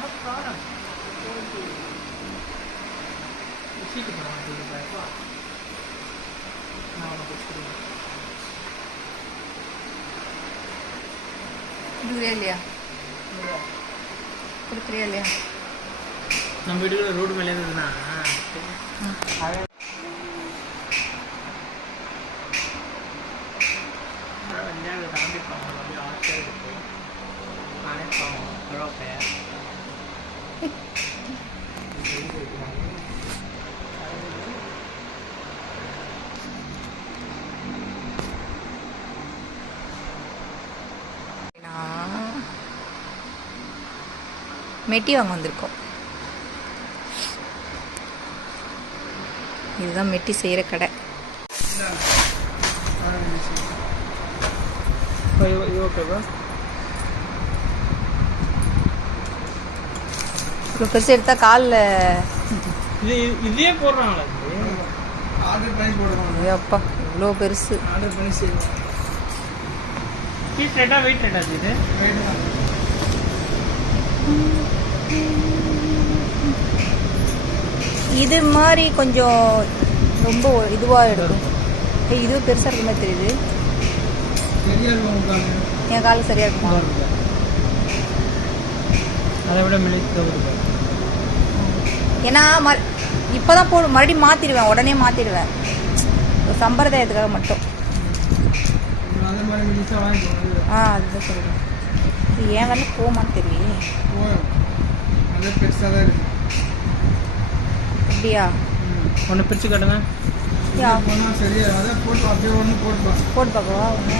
No problem. சீட்டு போட மாட்டேங்குது. நான் உனக்கு கொடுத்துருவேன். கொடுக்குறியா இல்லையா? கொடுக்குறியா இல்லையா? நம்ம வீட்டுக்குள்ள ரோடு மேலே இருந்ததுன்னா வெள்ளையாக தாண்டி போவோம். அப்படியே ஆசையாக இருக்கும். நானே போவோம். ரோப்பை மெட்டி வாங்க வந்திருக்கோம். இதுதான் மெட்டி செய்கிற கடை. இப்போ பெருசு எடுத்தா காலில் இதே போடுறாங்களா? அப்பா இவ்வளோ பெருசு. பீஸ் ரேட்டா வெயிட் ரேட்டா இது? இது மாதிரி கொஞ்சம் ரொம்ப இதுவாக எடுக்கும். இது பெருசாக இருக்க மாதிரி தெரியுது. என் காலம் சரியாக இருக்குமா? அதை விட ஏன்னா இப்போ தான் மறுபடியும் மாற்றிடுவேன். உடனே மாற்றிடுவேன். சம்பிரதாயத்துக்காக மட்டும். அதுதான் சொல்லுவேன். இது ஏன் வேலை போமான்னு தெரியல. அப்படியா? ஒன்று பிரித்து காட்டுங்க. போட்டு பார்க்கவா ஒன்று?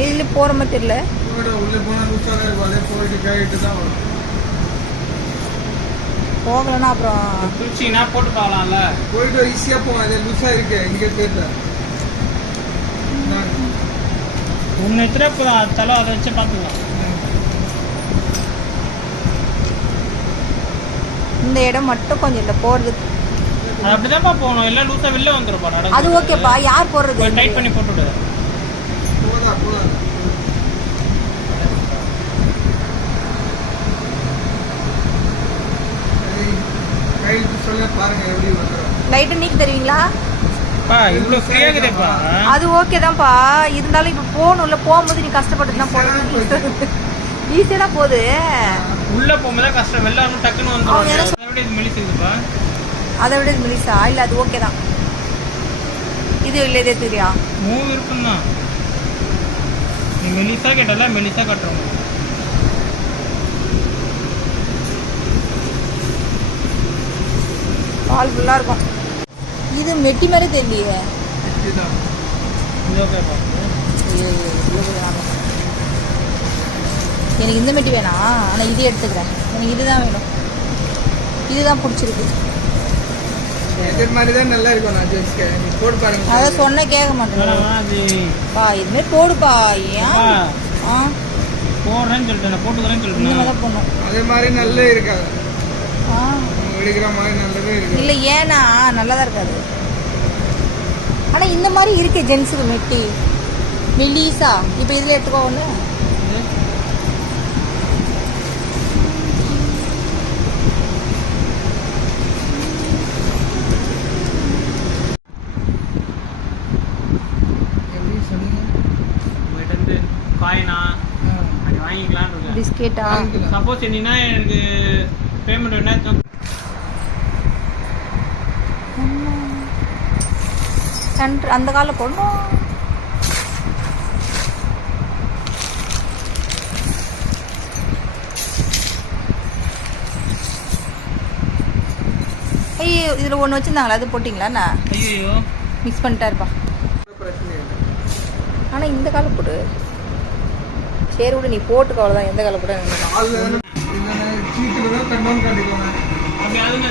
இதில் போகிற மாதிரி தெரியல. போகலன்னா அப்புறம் பிரிச்சிங்கன்னா போட்டு பார்க்கலாம்ல. போயிட்டு ஈஸியாக போகும். அது லூஸாக இருக்கு. இங்கே தெரியல. ஒன்று எடுத்துகிட்டு தலை அதை வச்சு பார்த்துக்கலாம். இந்த இடம் மட்டும் கொஞ்சம் இல்லை போடுறது. அது அப்படிதான்ப்பா போகணும். எல்லாம் லூஸாக வெளில வந்துருப்பா. அது ஓகேப்பா. யார் போடுறது? டைட் பண்ணி போட்டுவிடு. லைட்டு நீக்கி தருவீங்களா? இவ்வளோ ஃப்ரீயாக இருக்குதுப்பா. அது ஓகே தான்ப்பா. இருந்தாலும் இப்போ போகணும்ல. போகும்போது நீ கஷ்டப்பட்டு தான் போகணும். ஈஸியாக தான் போகுது. உள்ளே போகும்போது தான் கஷ்டம். வெளில வந்து டக்குன்னு வந்துடும். அதை விட இது மெலிசுப்பா. அதை விட இது மெலிசா? இல்லை அது ஓகே தான். இது இல்லை இதே தெரியா? மூவ் இருக்கும் தான். நீ மெலிசா கேட்டால மெலிசா கட்டுறோம். பால் ஃபுல்லாக இருக்கும். இது மெட்டி மாதிரி தெரியலையே. எனக்கு இந்த மெட்டி வேணாம். ஆனால் இது எடுத்துக்கிறேன். எனக்கு இதுதான் வேணும். இதுதான் பிடிச்சிருக்கு. நல்லா இருக்கும். அதான் சொன்ன கேட்க மாட்டேன்ப்பா. இதுமாரி போடுப்பா. ஏன் போடுறேன்னு சொல்லிட்டேன். போட்டுக்கிறேன்னு சொல்லிட்டேன். இந்த மாதிரி தான் போடணும். அதே மாதிரி நல்லா இருக்காது. எடுக்கிற மாதிரி நல்லவே இருக்கு. இல்லை ஏன்னா நல்லா தான் இருக்காது. ஆனால் இந்த மாதிரி இருக்கு ஜென்ஸுக்கு மெட்டி மெலிசா. இப்போ இதில் எடுத்துக்கோ ஒன்று. காயினா அது வாங்கிக்கலாம். பிஸ்கெட்டா? சப்போஸ் என்னன்னா எனக்கு பேமெண்ட் வேணா அந்த காலில் போடணும். ஐயோ இதில் ஒன்று வச்சுருந்தாங்களா? அது போட்டிங்களாண்ணா? ஐயோ மிக்ஸ் பண்ணிட்டா இருப்பா. ஆனால் இந்த காலம் போடு. சரி விட நீ போட்டுக்கோ. அவ்வளோதான். எந்த காலம் போட அப்படி அதுங்க